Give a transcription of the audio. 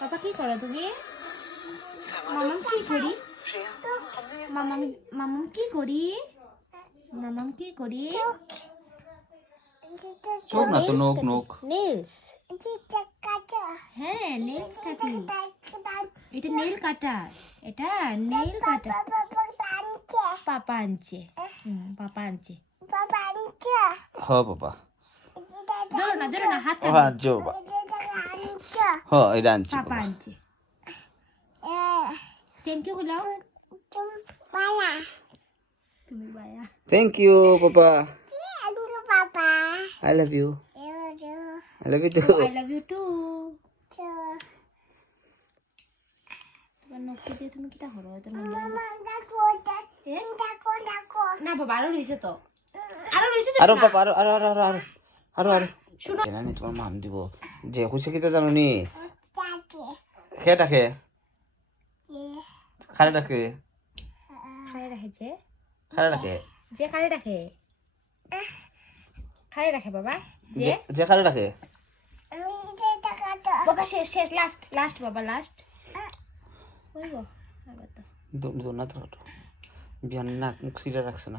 বাবা কি করো তুমি? মামাম কি করি? মামাম কি করি? মামাম কি করি? চোখ না তো নোক নোক। নেলস। হ্যাঁ নেলস কাটি। এটা নেল কাটার। এটা নেল কাটার। পাপা আনছে। পাপা আনছে। হ্যাঁ বাবা। ধরো না হাত হ্যাঁ আনছে বাবা। হ্যাঁ এটা আনছে পাপা বাবা। আনছে। থ্যাংক ইউ বলো। তুমি বায়া। Thank you papa. I love you. I love you too. I love you too. তোমার নখটি দিয়ে তুমি কিটা করো? এটা না বাবা আরো রয়েছে তো। আরো রয়েছে তো। আরো পাপা আরো শুনো জানি তোমার মাম দিব যে কইছে কিটা জানো নি খেটাকে খারে রাখে খাড়ে রাখে যে খারে রাখে যে খাড়ে রাখে খাড়ে রাখে বাবা যে যে খারে রাখে বাবা শেষ শেষ লাস্ট বাবা লাস্ট হইব আবার তো দোনা তো বিয়ান না মুখ সিরা রাখছে না